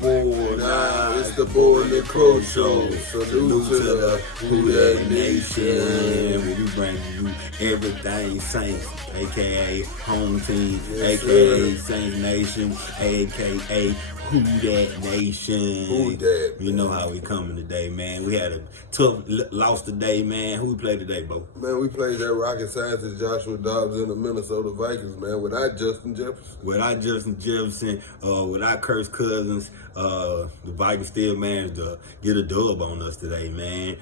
board. Nah, it's the Beau and Crowe show. Salute to the Who That Nation. Nation. We bring you everything Saints, aka home team, Yes, aka sir. Saints Nation, aka Who That Nation. Who dat? You know how we coming today, man. We had a tough loss today, man. Who we played today, Bo? Man, we played that rocket scientist Joshua Dobbs and the Minnesota Vikings, man, without Justin Jefferson. Without Justin Jefferson, without Kirk Cousins, the Vikings still managed to get a dub on us today, man.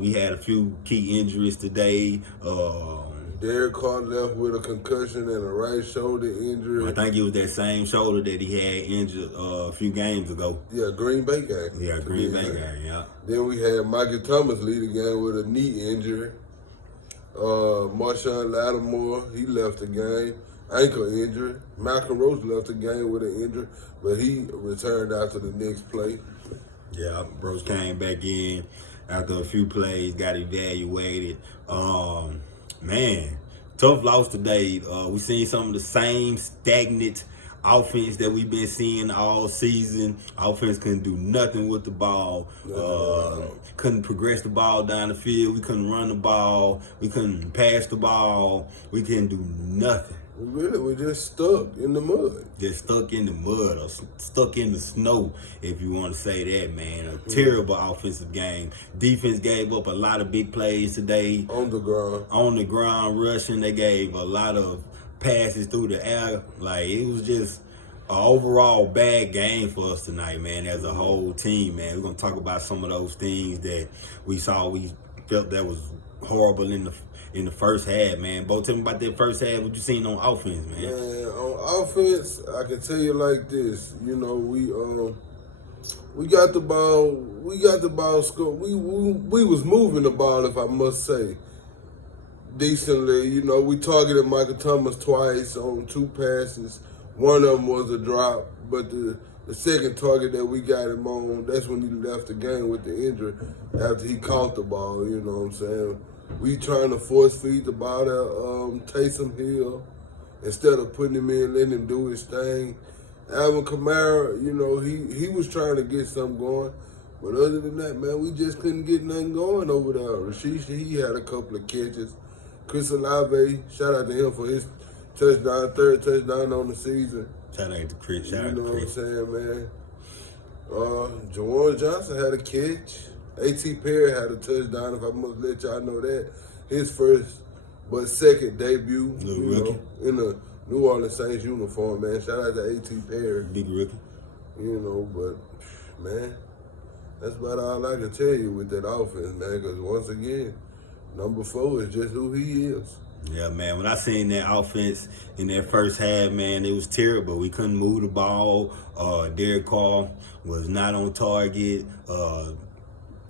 We had a few key injuries today. Derek Carr left with a concussion and a right shoulder injury. I think it was that same shoulder that he had injured a few games ago. Yeah, Green Bay game. Yeah, Green Bay game, yeah. Then we had Michael Thomas lead the game with a knee injury. Marshawn Lattimore, he left the game, ankle injury. Malcolm Roach left the game with an injury, but he returned after the next play. Yeah, Bros came back in after a few plays, got evaluated. Man, tough loss today. We seen some of the same stagnant offense that we've been seeing all season. Offense couldn't do nothing with the ball. Couldn't progress the ball down the field. We couldn't run the ball. We couldn't pass the ball. We couldn't do nothing. We really were just stuck in the mud. Just stuck in the mud or stuck in the snow, if you want to say that, man. A terrible offensive game. Defense gave up a lot of big plays today. On the ground. On the ground rushing, they gave a lot of passes through the air. Like, it was just an overall bad game for us tonight, man, as a whole team, man. We're going to talk about some of those things that we saw, we felt that was horrible in the first half, man. Bo, tell me about that first half. What you seen on offense, man? Man, on offense, I can tell you like this. You know, we got the ball. We got the ball scored. We was moving the ball, if I must say, decently. You know, we targeted Michael Thomas twice on 2 passes. One of them was a drop, but the second target that we got him on, that's when he left the game with the injury after he caught the ball. You know what I'm saying? We trying to force feed the ball to Taysom Hill instead of putting him in, letting him do his thing. Alvin Kamara, you know, he was trying to get something going. But other than that, man, we just couldn't get nothing going over there. Rasheed, he had a couple of catches. Chris Olave, shout out to him for his touchdown, 3rd touchdown on the season. Shout out to Chris. You know what I'm saying, man? Jawan Johnson had a catch. A.T. Perry had a touchdown, if I must let y'all know that. His first but second debut, in a New Orleans Saints uniform, man. Shout out to A.T. Perry. Big rookie. You know, but, man, that's about all I can tell you with that offense, man, because once again, number 4 is just who he is. Yeah, man. When I seen that offense in that first half, man, it was terrible. We couldn't move the ball. Derek Carr was not on target.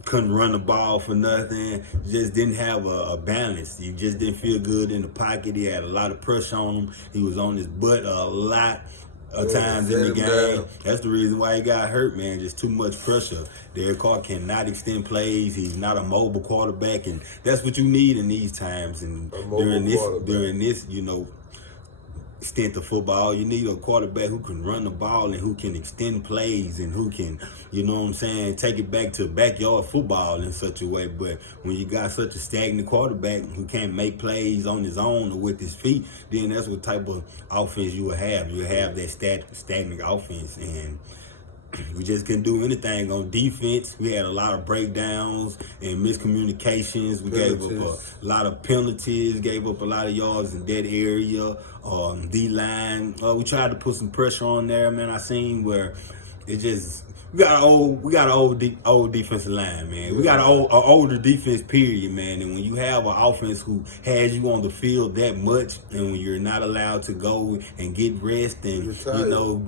Couldn't run the ball for nothing. Just didn't have a balance. He just didn't feel good in the pocket. He had a lot of pressure on him. He was on his butt a lot of times in the game. That's the reason why he got hurt, man. Just too much pressure. Derek Carr cannot extend plays. He's not a mobile quarterback, and that's what you need in these times. And during this, you know, extent of football, you need a quarterback who can run the ball and who can extend plays and who can, you know what I'm saying, take it back to backyard football in such a way. But when you got such a stagnant quarterback who can't make plays on his own or with his feet, then that's what type of offense you will have. You'll have that stagnant offense, and we just couldn't do anything on defense. We had a lot of breakdowns and miscommunications. We gave up a lot of penalties, gave up a lot of yards in that area. D-line, we tried to put some pressure on there, man. I seen where it just we got an old defensive line, man. We got an older defense, period, man. And when you have an offense who has you on the field that much, and when you're not allowed to go and get rest and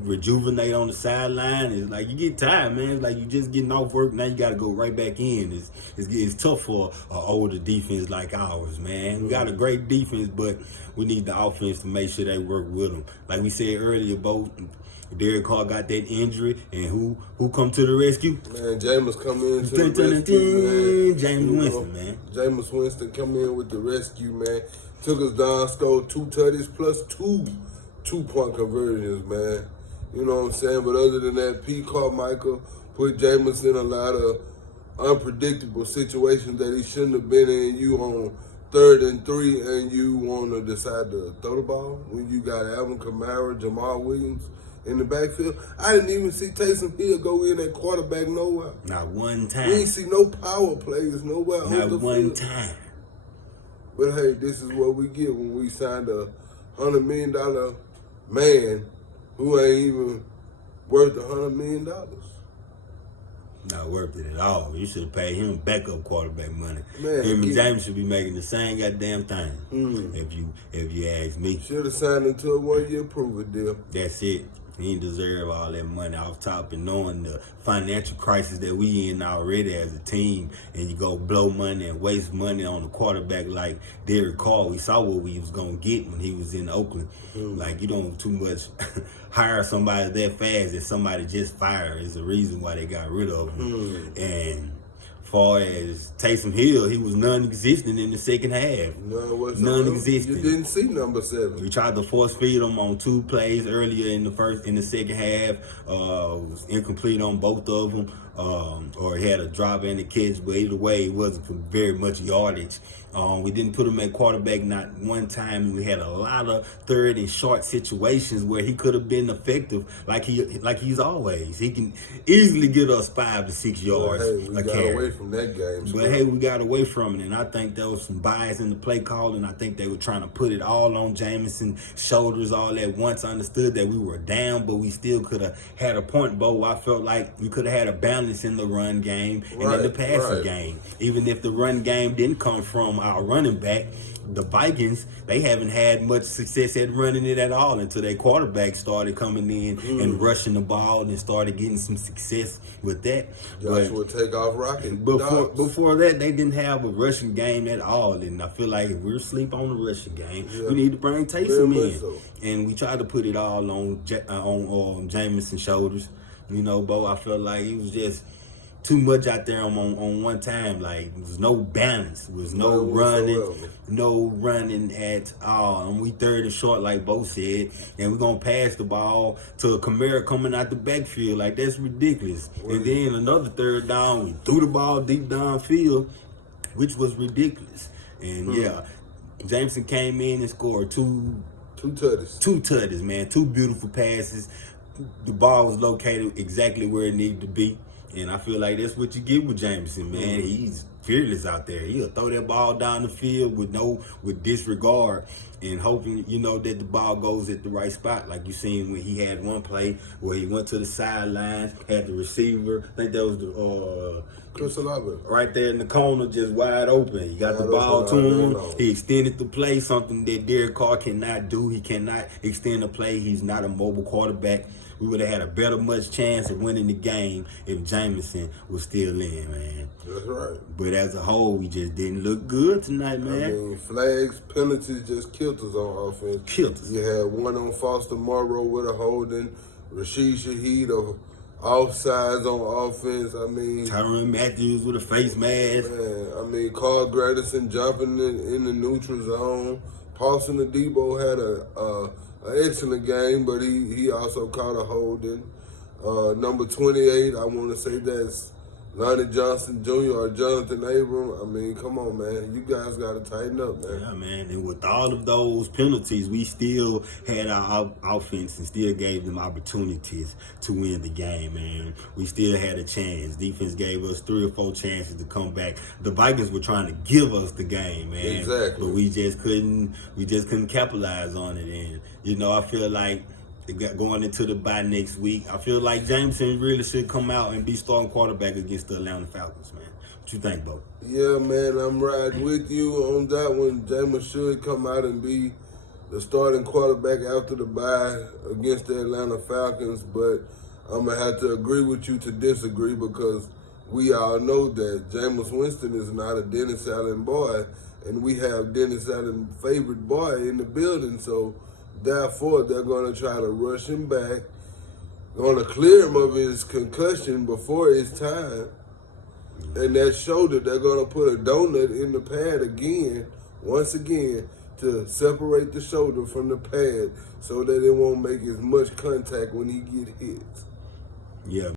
rejuvenate on the sideline, it's like you get tired, man. It's like you just getting off work, now you got to go right back in. It's tough for an older defense like ours, man. We got a great defense, but we need the offense to make sure they work with them. Like we said earlier, Bo, Derek Carr got that injury, and who come to the rescue? Man, Jameis come in to the rescue, man. Jameis Winston, man. Jameis Winston come in with the rescue, man. Took us down, scored 2 tutties plus 2 2-point conversions, man. You know what I'm saying? But other than that, Pete Carmichael put Jameis in a lot of unpredictable situations that he shouldn't have been in. You on 3rd and 3 and you want to decide to throw the ball when you got Alvin Kamara, Jamal Williams in the backfield. I didn't even see Taysom Hill go in at quarterback nowhere. Not one time. We ain't see no power plays nowhere on the Not one field. time. But hey, this is what we get when we signed a $100 million man who ain't even worth $100 million. Not worth it at all. You should have paid him backup quarterback money. Man, him and James should be making the same goddamn thing. If you ask me. Should have signed into a 1-year prove-it deal. That's it. He didn't deserve all that money off top, and knowing the financial crisis that we in already as a team, and you go blow money and waste money on a quarterback like Derek Carr. We saw what we was gonna get when he was in Oakland. Like, you don't too much hire somebody that fast that somebody just fired is the reason why they got rid of him. And far as Taysom Hill, he was non-existent in the second half. Non-existent. You didn't see number 7. We tried to force feed him on 2 plays earlier in the second half. Was incomplete on both of them, or he had a drop and a catch. But either way, it wasn't very much yardage. We didn't put him at quarterback not one time, and we had a lot of 3rd and short situations where he could have been effective, like he's always. He can easily get us 5 to 6 yards. We got away from that game. But hey, we got away from it, and I think there was some bias in the play call, and I think they were trying to put it all on Jameson's shoulders all at once. I understood that we were down, but we still could have had a point, Beau. I felt like we could have had a balance in the run game and in the passing game. Even if the run game didn't come from our running back, the Vikings, they haven't had much success at running it at all until their quarterback started coming in and rushing the ball and started getting some success with that. Joshua take off rocket. Before that, they didn't have a rushing game at all, and I feel like if we're asleep on the rushing game, we need to bring Taysom in. So. And we tried to put it all on Jameson's shoulders. You know, Beau, I felt like it was just too much out there on one time. Like, there was no balance. There was no running at all. And we 3rd and short, like Beau said, and we're going to pass the ball to a Kamara coming out the backfield. Like, that's ridiculous. And then another 3rd down, we threw the ball deep downfield, which was ridiculous. And Jameson came in and scored two tutties, man. 2 beautiful passes. The ball was located exactly where it needed to be. And I feel like that's what you get with Jameson, man. He's fearless out there. He'll throw that ball down the field with disregard and hoping, that the ball goes at the right spot. Like you seen when he had one play where he went to the sidelines, had the receiver, I think that was the Chris Olave, right there in the corner, just wide open. He got the ball to him. He extended the play, something that Derek Carr cannot do. He cannot extend the play. He's not a mobile quarterback. We would have had a much chance of winning the game if Jameson was still in, man. That's right. But as a whole, we just didn't look good tonight, man. I mean, flags, penalties just killed us on offense. Killed us. You had one on Foster Morrow with a holding, Rashid Shaheed of offsides on offense. I mean, Tyrann Mathieu with a face mask. Man, I mean, Carl Gradison jumping in the neutral zone. Paulson Adebo had an excellent game, but he also caught a holding. Number 28, I want to say that's Lonnie Johnson Jr. or Jonathan Abram. I mean, come on, man. You guys got to tighten up, man. Yeah, man. And with all of those penalties, we still had our offense and still gave them opportunities to win the game, man. We still had a chance. Defense gave us 3 or 4 chances to come back. The Vikings were trying to give us the game, man. Exactly. But we just couldn't capitalize on it. And, I feel like going into the bye next week, I feel like Jameson really should come out and be starting quarterback against the Atlanta Falcons, man. What you think, Beau? Yeah, man, I'm riding with you on that one. Jameson should come out and be the starting quarterback after the bye against the Atlanta Falcons, but I'm going to have to agree with you to disagree because we all know that Jameis Winston is not a Dennis Allen boy, and we have Dennis Allen's favorite boy in the building, so therefore, they're going to try to rush him back, going to clear him of his concussion before his time. And that shoulder, they're going to put a donut in the pad again, once again, to separate the shoulder from the pad so that it won't make as much contact when he get hit. Yeah.